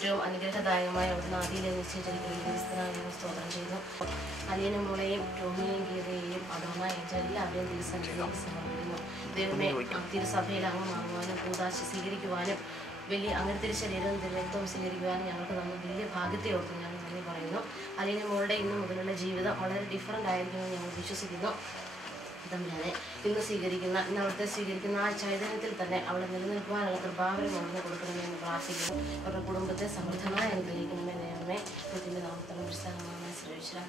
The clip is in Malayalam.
ഏറ്റവും അനുഗ്രഹദായകമായ അവിടുന്ന് ആദിയിലെ നിശ്ചയിച്ചിരിക്കുന്ന സ്തോത്രം ചെയ്യുന്നു. അലിയനും മോളെയും ടോമിയെയും ഗീതയെയും അടോമ എല്ലാവരെയും തിരുസന്നിധിയിൽ സമർപ്പിക്കുന്നു. ദൈവമേ, തിരുസഭയിൽ അംഗമാകുവാനും കൂതാശ സ്വീകരിക്കുവാനും വലിയ അങ്ങനെ തിരുശരീരവും തിരുരക്തവും സ്വീകരിക്കുവാനും ഞങ്ങൾക്ക് തന്ന വലിയ ഭാഗ്യത്തെ ഓർത്ത് ഞങ്ങൾ നന്ദി പറയുന്നു. അലിയനും മോളുടെ ഇന്നു മുതലുള്ള ജീവിതം വളരെ ഡിഫറൻ്റ് ആയിരിക്കുമെന്ന് ഞങ്ങൾ വിശ്വസിക്കുന്നു. തമ്പുരാനെ, ഇന്ന് അവിടുത്തെ സ്വീകരിക്കുന്ന ആ ചൈതന്യത്തിൽ തന്നെ അവിടെ നിലനിൽക്കുവാനുള്ള കൃപാവരം അവിടുന്ന് കൊടുക്കണമെന്ന് പ്രാർത്ഥിക്കുന്നു. അവരുടെ കുടുംബത്തെ സമൃദ്ധമായി അനുഗ്രഹിക്കണമെന്ന് ദൈവമേ, ഇതിൻ്റെ നാമത്തിലും വിശദമായി ശ്രമിച്ചാൽ